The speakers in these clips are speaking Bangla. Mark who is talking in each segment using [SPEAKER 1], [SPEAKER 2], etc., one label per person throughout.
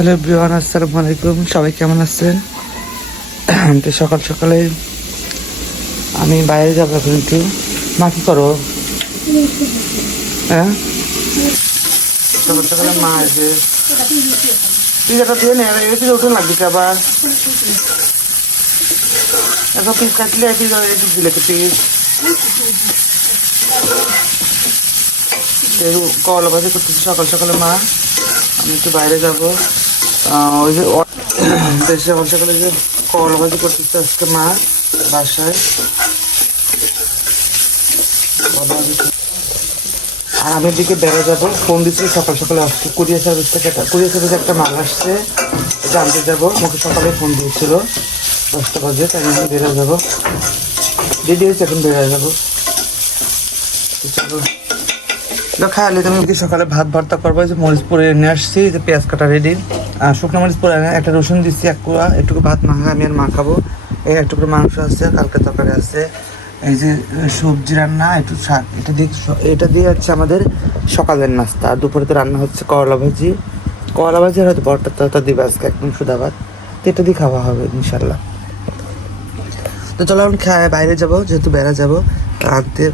[SPEAKER 1] হ্যালো ব্রিয়ান আসসালামু আলাইকুম। সবাই কেমন আছেন? তো সকাল সকালে আমি বাইরে যাব এখন একটু। মা কি করো। হ্যাঁ? সকাল সকালে মা আসবে পিজাটা দিয়ে নে এই পিজা উঠে লাগবে আবার? এখন পিস কাটলে পিস দিলে পিস কলা ভাজি করতেছি সকাল সকালে মা। আমি একটু বাইরে যাব। ওই যে বেশ সকাল যে কলা ভাজি করতেছে আজকে মা, বাসায়। আর আমি এদিকে বেড়ে যাব। ফোন দিচ্ছি, সকাল সকালে আসছে। কুরিয়ার সার্ভিস থেকে একটা কুরিয়ার সার্ভিসে একটা মাল আসছে। জানতে যাব। মুখে সকালে ফোন দিয়েছিল। দশটা বাজে, তাই আমি বেরো যাব। রেডি হয়েছে, এখন বেরো যাব। তো খালি তুমি কি সকালে ভাত ভর্তা করব? যে মরিচ পরে নিয়ে আসছি যে পেঁয়াজ কাটা রেডি আর শুকনো মরিচ পরে একটা রসুন দিচ্ছি এক কুয়া, একটুকু ভাত মাখা আমি আর মাখাবো এই একটু করে মাংস আছে, কালকে তরকারি আছে। এই যে সবজি রান্না, একটু শাক, এটা দিয়ে এটা দিয়ে হচ্ছে আমাদের সকালের নাস্তা। আর দুপুরে তো রান্না হচ্ছে করলা ভাজি। করলা ভাজি আর হয়তো ভর্তা টর্তা দিবে আজকে একদম সুদা ভাত তো এটা দিয়ে খাওয়া হবে ইনশাল্লাহ তো চলো আমি বাইরে যাব, যেহেতু বেড়া যাব আনতে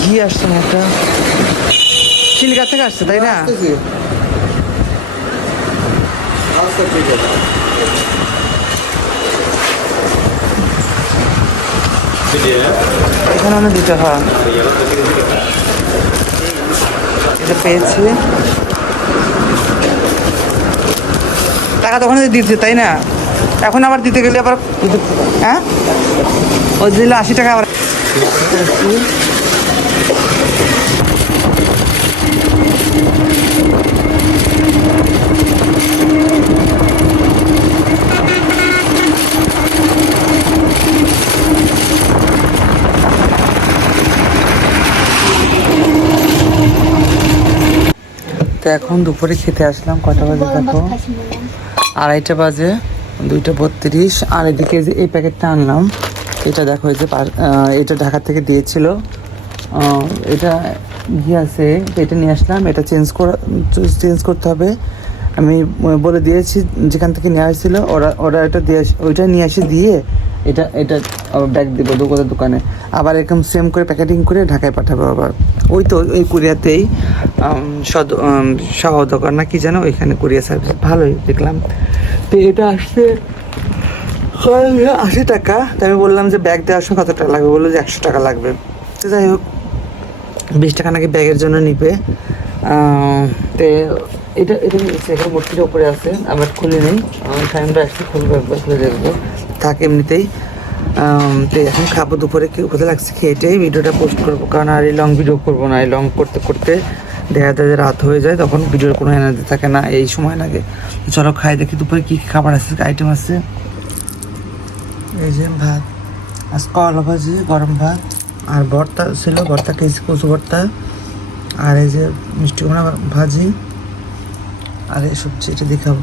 [SPEAKER 1] ঘি আসছে না একটা। চিলিকা থেকে আসছে তাই না?
[SPEAKER 2] আচ্ছা
[SPEAKER 1] এখানে অনেক দিতে হয়। এটা পেয়েছি। টাকা তখন দিচ্ছে তাই না? এখন আবার দিতে গেলে আবার হ্যাঁ? ওই দিলে আশি টাকা আবার তো এখন দুপুরে খেতে আসলাম, কটা বাজে দেখো? আড়াইটা বাজে, দুইটা বত্রিশ। আর এদিকে যে এই প্যাকেটটা আনলাম এটা দেখো, এই যে এটা ঢাকা থেকে দিয়েছিল। এটা ঘি আছে, এটা নিয়ে আসলাম, এটা চেঞ্জ করা, চেঞ্জ করতে হবে। আমি বলে দিয়েছি, যেখান থেকে নিয়ে আসছিল ওরা ওরা এটা দিয়ে আস- ওইটা নিয়ে এসে দিয়ে এটা এটা ব্যাগ দেবো দোকানের দোকানে। আবার এরকম সেম করে প্যাকেটিং করে ঢাকায় পাঠাবো আবার। ওই তো, ওই কুরিয়াতেই সদ সহ দোকান, না কি যেন, ওইখানে কুরিয়ার সার্ভিস ভালোই দেখলাম। তো এটা আসছে আশি টাকা তাই আমি বললাম যে ব্যাগ দেওয়ার সময় কত টাকা লাগবে? বলল যে একশো টাকা লাগবে। তো যাই হোক, বিশ টাকা নাকি ব্যাগের জন্য নিবে। তো এটা এটা সেখানে মূর্তির উপরে আছে, আবার খুলে নেই। টাইমটা আসলে খুলবো একবার, খুলে দেখব। থাক এমনিতেই। তো এখন খাব দুপুরে, কি কোথায় লাগছে খেয়েটেই ভিডিওটা পোস্ট করব, কারণ আর এই লং ভিডিও করব না, এই লং করতে করতে দেখা যায় রাত হয়ে যায়, তখন ভিডিওর কোনো এনার্জি থাকে না, এই সময় লাগে। চলো খাই, দেখি দুপুরে কী খাবার আছে আইটেম আছে। এই যে ভাত। আজ কলা ভাজি, গরম ভাত, আর ভর্তা ছিল, ভর্তা খেয়েছি, কচু ভর্তা, আর এই যে মিষ্টি ভাজি, আর এই সবজি এটা দেখাবো।